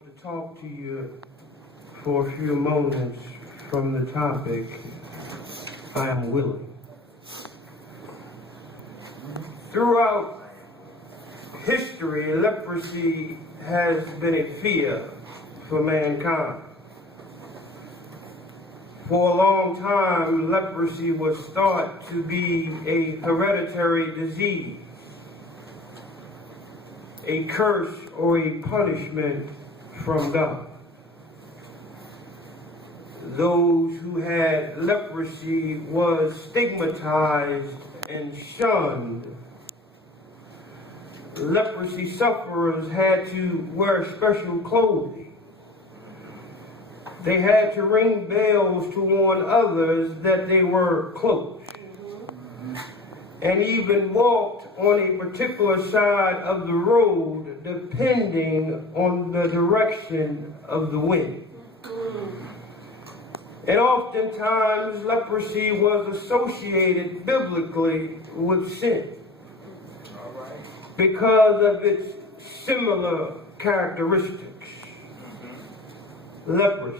To talk to you for a few moments from the topic, I am willing. Throughout history, leprosy has been a fear for mankind. For a long time, leprosy was thought to be a hereditary disease, a curse or a punishment from God. Those who had leprosy was stigmatized and shunned. Leprosy sufferers had to wear special clothing. They had to ring bells to warn others that they were close, and even walked on a particular side of the road depending on the direction of the wind. And oftentimes leprosy was associated biblically with sin because of its similar characteristics. Leprosy,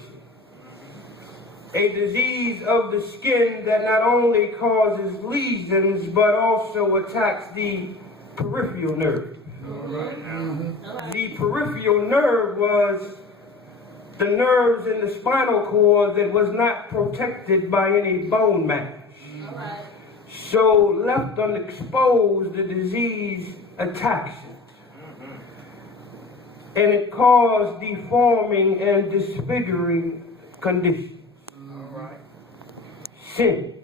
a disease of the skin that not only causes lesions but also attacks the peripheral nerve. The peripheral nerve was the nerves in the spinal cord that was not protected by any bone mass. So left unexposed, the disease attacks it. And it caused deforming and disfiguring conditions. Sin.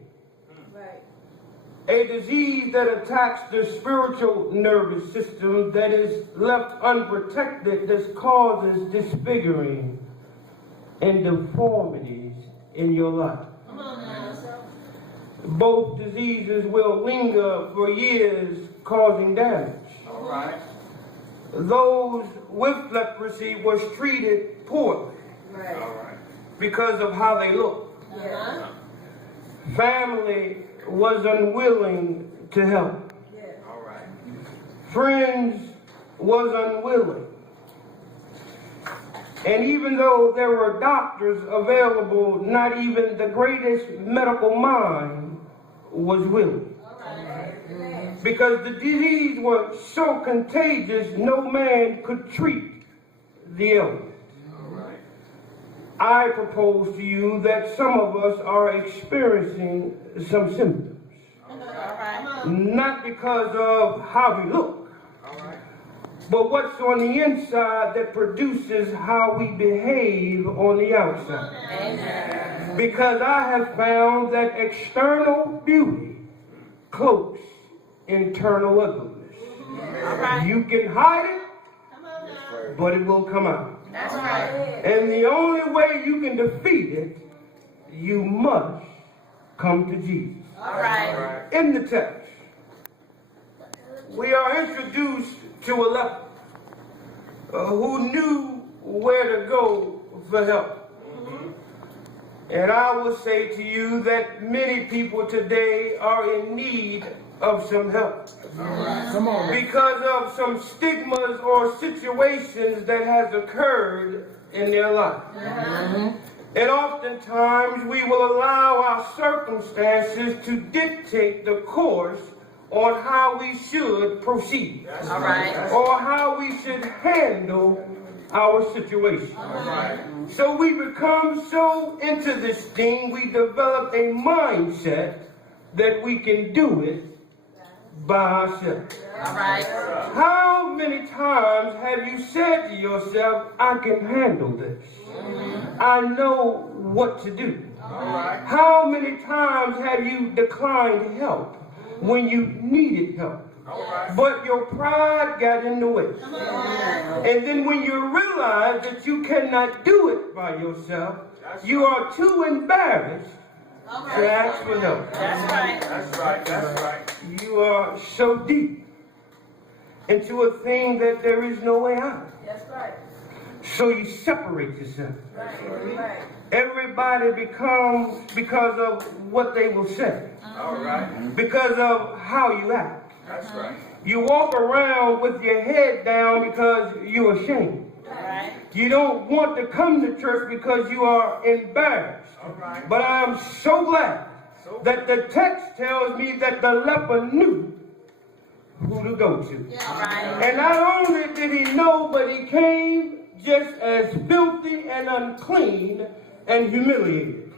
A disease that attacks the spiritual nervous system that is left unprotected, that causes disfiguring and deformities in your life. Both diseases will linger for years, causing damage. Those with leprosy was treated poorly because of how they looked. Family was unwilling to help. Friends was unwilling. And even though there were doctors available, not even the greatest medical mind was willing. Because the disease was so contagious, no man could treat the ailment. I propose to you that some of us are experiencing some symptoms. Not because of how we look, but what's on the inside that produces how we behave on the outside. Because I have found that external beauty cloaks internal ugliness. You can hide it, but it will come out. That's right. And the only way you can defeat it, you must come to Jesus. All right. In the text, we are introduced to a leper who knew where to go for help. And I will say to you that many people today are in need of some help. Come on. Because of some stigmas or situations that has occurred in their life. And oftentimes we will allow our circumstances to dictate the course on how we should proceed. Or how we should handle our situation. So we become so into this thing, we develop a mindset that we can do it by ourselves. How many times have you said to yourself, I can handle this? I know what to do. How many times have you declined help when you needed help? But your pride got in the way. And then when you realize that you cannot do it by yourself, you are too embarrassed to ask for help. That's right. You are so deep into a thing that there is no way out. That's right. So you separate yourself. Everybody becomes because of what they will say. Because of how you act. You walk around with your head down because you're ashamed. Right. You don't want to come to church because you are embarrassed. But I am so glad that the text tells me that the leper knew who to go to. And not only did he know, but he came just as filthy and unclean and humiliated.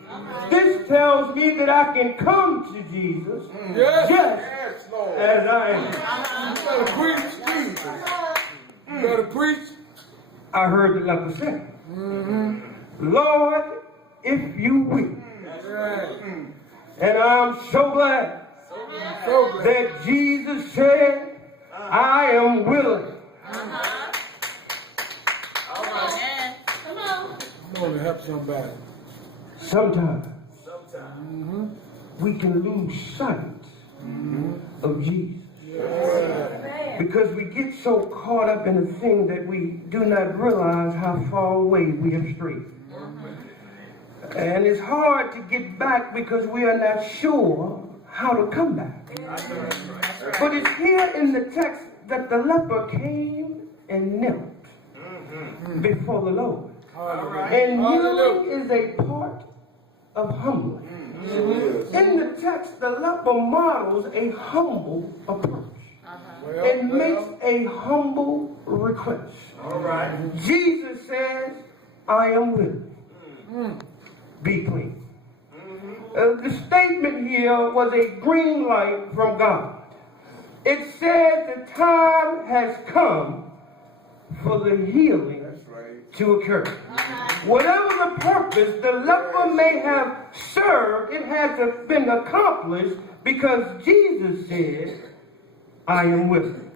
This tells me that I can come to Jesus just as I am. You gotta preach, Jesus. You gotta preach. I heard the leper say, Lord, if you will. And I'm so glad that Jesus said, I am willing. I'm going to help somebody. Sometimes we can lose sight of Jesus. Because we get so caught up in a thing that we do not realize how far away we have strayed. And it's hard to get back because we are not sure how to come back. But it's here in the text that the leper came and knelt before the Lord. And kneeling is a part of humbling. In the text, the leper models a humble approach. It makes a humble request. Jesus says, I am willing. Be clean. The statement here was a green light from God. It says the time has come for the healing to occur. Whatever the purpose the leper may have served, it has been accomplished because Jesus said, I am willing.